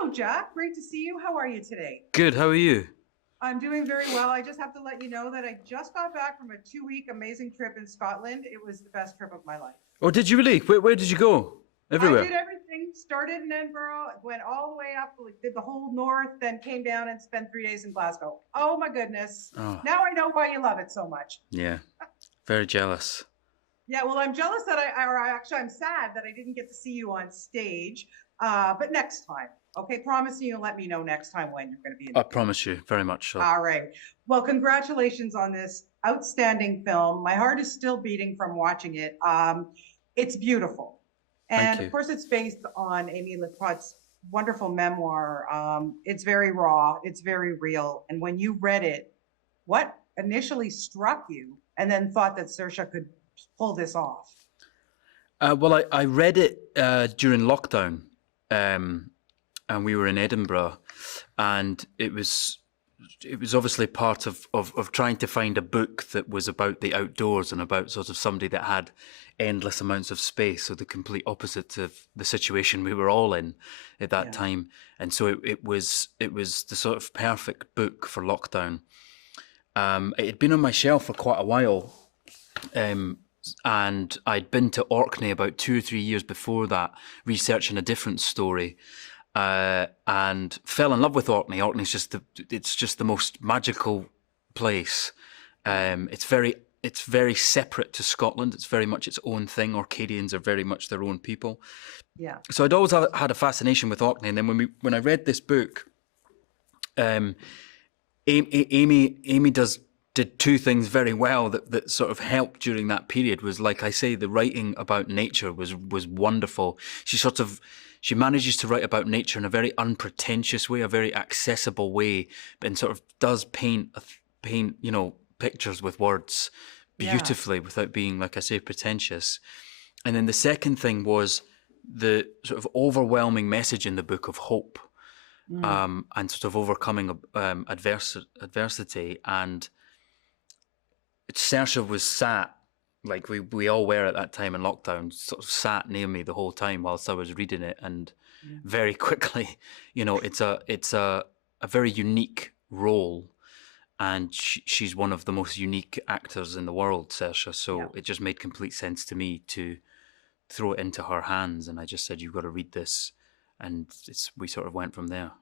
Hello, Jack. Great to see you. How are you today? Good. How are you? I'm doing very well. I just have to let you know that I just got back from a 2 week amazing trip in Scotland. It was the best trip of my life. Oh, did you really? Where did you go? I Everywhere. did everything, started in Edinburgh, went all the way up, like, did the whole north, then came down and spent 3 days in Glasgow. Oh my goodness. Oh, Now I know why you love it so much. yeah. Very jealous. Yeah, well, I'm jealous that I'm sad that I didn't get to see you on stage. But next time, okay, promise you, let me know next time when you're going to be in I the theater. promise you, very much so. All right. Well, congratulations on this outstanding film. My heart is still beating from watching it. It's beautiful. Thank And of you. course, it's based on Amy Lecoq's wonderful memoir. It's very raw, it's very real. And when you read it, what initially struck you and then thought that Saoirse could pull this off? Well, I read it during lockdown, um, and we were in Edinburgh, and it was obviously part of trying to find a book that was about the outdoors and about sort of somebody that had endless amounts of space, so the complete opposite of the situation we were all in at that Yeah. time. And so it was the sort of perfect book for lockdown. It had been on my shelf for quite a while, um, and I'd been to Orkney about 2 or 3 years before that, researching a different story, and fell in love with Orkney. It's just the most magical place. It's very separate to Scotland. It's very much its own thing. Orcadians are very much their own people. Yeah. So I'd always had a fascination with Orkney. And then when I read this book, um, Amy did two things very well that sort of helped during that period. Was, like I say, the writing about nature was wonderful. She manages to write about nature in a very unpretentious way, a very accessible way, and sort of does paint pictures with words Yeah. beautifully without being, like I say, pretentious. And then the second thing was the sort of overwhelming message in the book of hope, Mm. and sort of overcoming adversity. And Saoirse was sat, like we all were at that time in lockdown, sort of sat near me the whole time whilst I was reading it. And Yeah. very quickly, it's a very unique role, and she's one of the most unique actors in the world, Saoirse. Yeah. So it just made complete sense to me to throw it into her hands. And I just said, "You've got to read this," and we sort of went from there.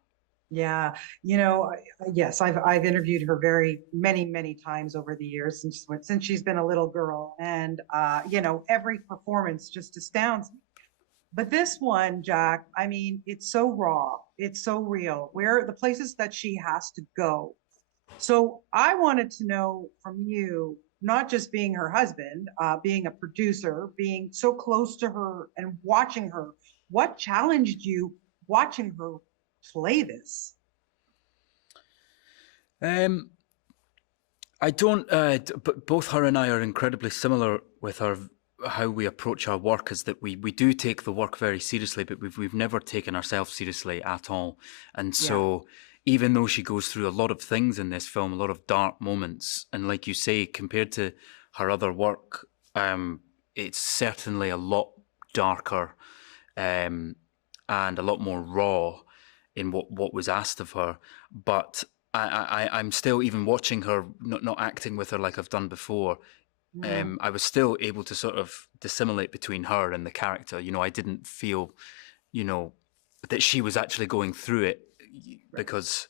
Yeah, yes, I've interviewed her very many times over the years since she's been a little girl, and every performance just astounds me. But this one, Jack, I mean, it's so raw, it's so real. Where the places that she has to go. So I wanted to know from you, not just being her husband, being a producer, being so close to her and watching her, what challenged you watching her play this? Um, I don't. But both her and I are incredibly similar with our how we approach our work. Is that we do take the work very seriously, but we've never taken ourselves seriously at all. And Yeah, so, even though she goes through a lot of things in this film, a lot of dark moments, and like you say, compared to her other work, it's certainly a lot darker, um, and a lot more raw in what was asked of her. But I'm still, even watching her, not acting with her like I've done before. yeah, I was still able to sort of dissimulate between her and the character. I didn't feel, you know, that she was actually going through it, right. because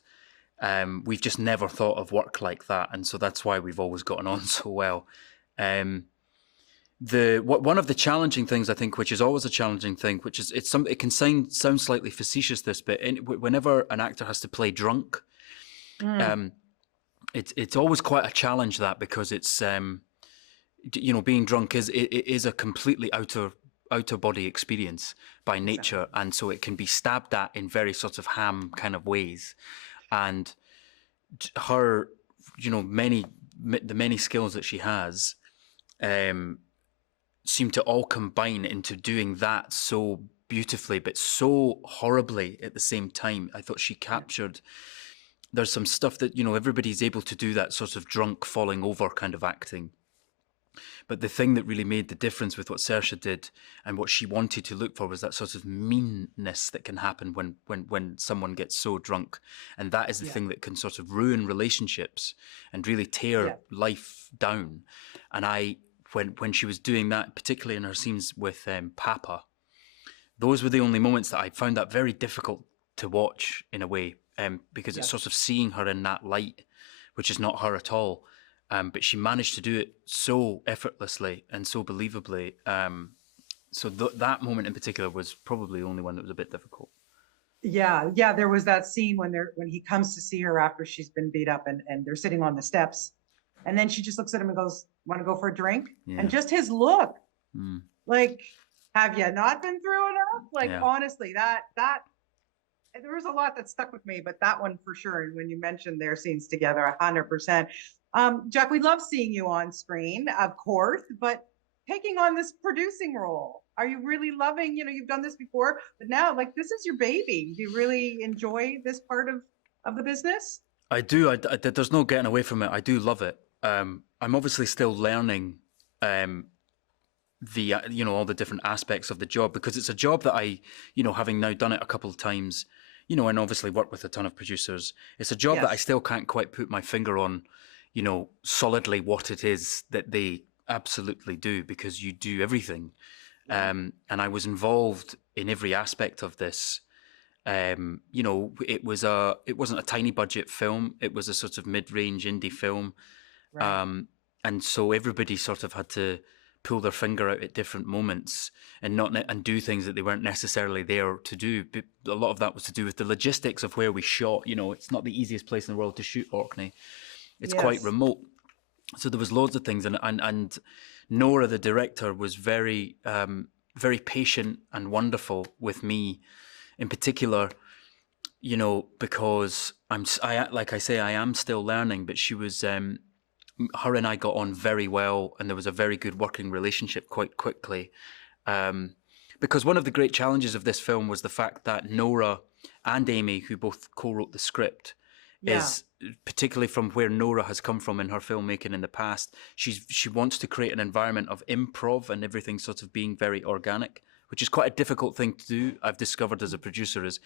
we've just never thought of work like that, and so that's why we've always gotten on so well. Um, one of the challenging things, I think, which is always a challenging thing, which is it can sound slightly facetious, this, but whenever an actor has to play drunk, Mm, um, it's always quite a challenge, that, because it's being drunk is a completely outer body experience by nature, exactly. and so it can be stabbed at in very sort of ham kind of ways. And her, the many skills that she has, um, seem to all combine into doing that so beautifully, but so horribly at the same time. I thought she Yeah, captured. There's some stuff that everybody's able to do, that sort of drunk falling over kind of acting, But the thing that really made the difference with what Saoirse did and what she wanted to look for was that sort of meanness that can happen when someone gets so drunk. And that is the Yeah. thing that can sort of ruin relationships and really tear Yeah. life down. And when she was doing that, particularly in her scenes with Papa, those were the only moments that I found that very difficult to watch in a way, because it's Yes. sort of seeing her in that light, which is not her at all. But she managed to do it so effortlessly and so believably. So that moment in particular was probably the only one that was a bit difficult. Yeah, yeah, there was that scene when he comes to see her after she's been beat up and they're sitting on the steps. And then she just looks at him and goes, "Want to go for a drink?" Yeah. And just his look, Mm. like, have you not been through enough? Like, Yeah. honestly, that there was a lot that stuck with me, but that one for sure. And when you mentioned their scenes together, 100%. Jack, we love seeing you on screen, of course, but taking on this producing role, are you really loving, you've done this before, but now, like, this is your baby. Do you really enjoy this part of the business? I do. There's no getting away from it. I do love it. I'm obviously still learning the all the different aspects of the job, because it's a job that I, having now done it a couple of times, and obviously worked with a ton of producers, it's a job that I Yes. still can't quite put my finger on, solidly what it is that they absolutely do, because you do everything. And I was involved in every aspect of this. It wasn't a tiny budget film. It was a sort of mid-range indie film. Right. And so everybody sort of had to pull their finger out at different moments and do things that they weren't necessarily there to do. But a lot of that was to do with the logistics of where we shot. It's not the easiest place in the world to shoot Orkney. It's quite Yes. remote. So there was loads of things, and Nora, the director, was very very patient and wonderful with me, in particular. Because like I say, I am still learning, but she was. Her and I got on very well, and there was a very good working relationship quite quickly. Because one of the great challenges of this film was the fact that Nora and Amy, who both co-wrote the script, Yeah. is particularly from where Nora has come from in her filmmaking in the past. She wants to create an environment of improv and everything sort of being very organic, which is quite a difficult thing to do. I've discovered as a producer is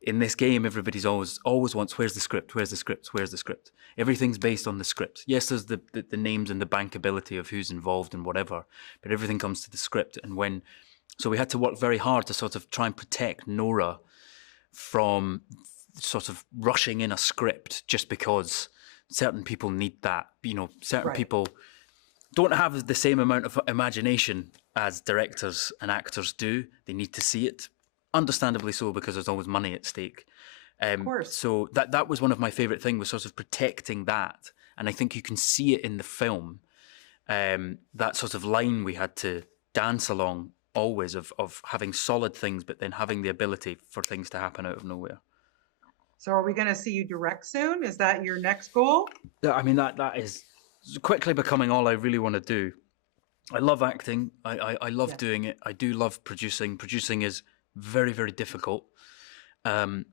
in this game, everybody's always wants, where's the script? Where's the script? Where's the script? Everything's based on the script. Yes, there's the names and the bankability of who's involved and whatever, but everything comes to the script. And so we had to work very hard to sort of try and protect Nora from sort of rushing in a script just because certain people need that. Certain Right. people don't have the same amount of imagination as directors and actors do. They need to see it. Understandably so, because there's always money at stake. Of course. So that was one of my favorite things, was sort of protecting that. And I think you can see it in the film, that sort of line we had to dance along always of having solid things, but then having the ability for things to happen out of nowhere. So are we going to see you direct soon? Is that your next goal? Yeah, I mean, that is quickly becoming all I really want to do. I love acting. I love doing it. I do love producing. Producing is very, very difficult. I'm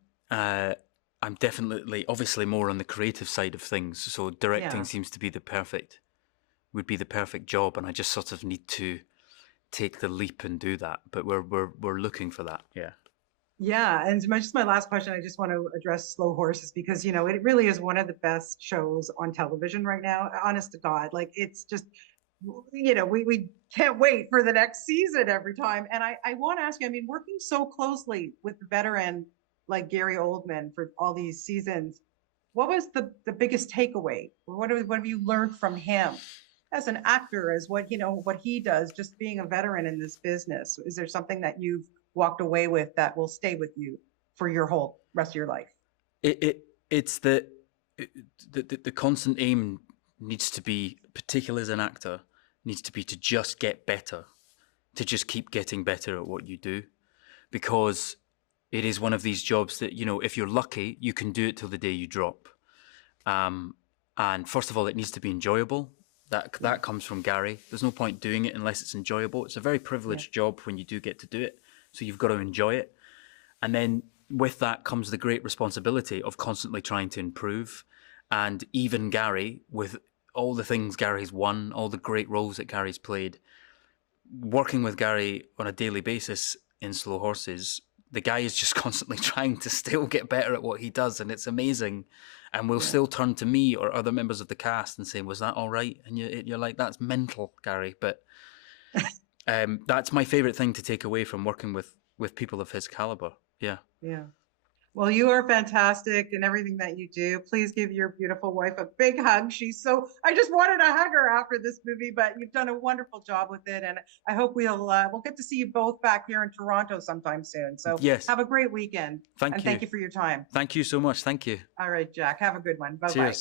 definitely, obviously, more on the creative side of things. So directing seems to be would be the perfect job, and I just sort of need to take the leap and do that. But we're looking for that. Yeah. Yeah, and just my last question, I just want to address Slow Horses, because it really is one of the best shows on television right now. Honest to God, like, it's just, we can't wait for the next season every time. And I want to ask you, I mean, working so closely with the veteran like Gary Oldman for all these seasons, what was the biggest takeaway? What have you learned from him as an actor, as what he does, just being a veteran in this business? Is there something that you've walked away with that will stay with you for your whole rest of your life? It's the constant aim needs to be, particularly as an actor, needs to be to just get better, to just keep getting better at what you do, because it is one of these jobs that, if you're lucky, you can do it till the day you drop. And first of all, it needs to be enjoyable. That comes from Gary. There's no point doing it unless it's enjoyable. It's a very privileged job when you do get to do it. So you've got to enjoy it. And then with that comes the great responsibility of constantly trying to improve. And even Gary, with all the things Gary's won, all the great roles that Gary's played. Working with Gary on a daily basis in Slow Horses, the guy is just constantly trying to still get better at what he does, and it's amazing. And will still turn to me or other members of the cast and say, "Was that all right?" And you're like, "That's mental, Gary." But that's my favorite thing to take away from working with people of his caliber. Yeah. Yeah. Well, you are fantastic in everything that you do. Please give your beautiful wife a big hug. I just wanted to hug her after this movie, but you've done a wonderful job with it. And I hope we'll get to see you both back here in Toronto sometime soon. So Yes. have a great weekend. Thank you. Thank you for your time. Thank you so much. Thank you. All right, Jack, have a good one. Bye-bye. Cheers.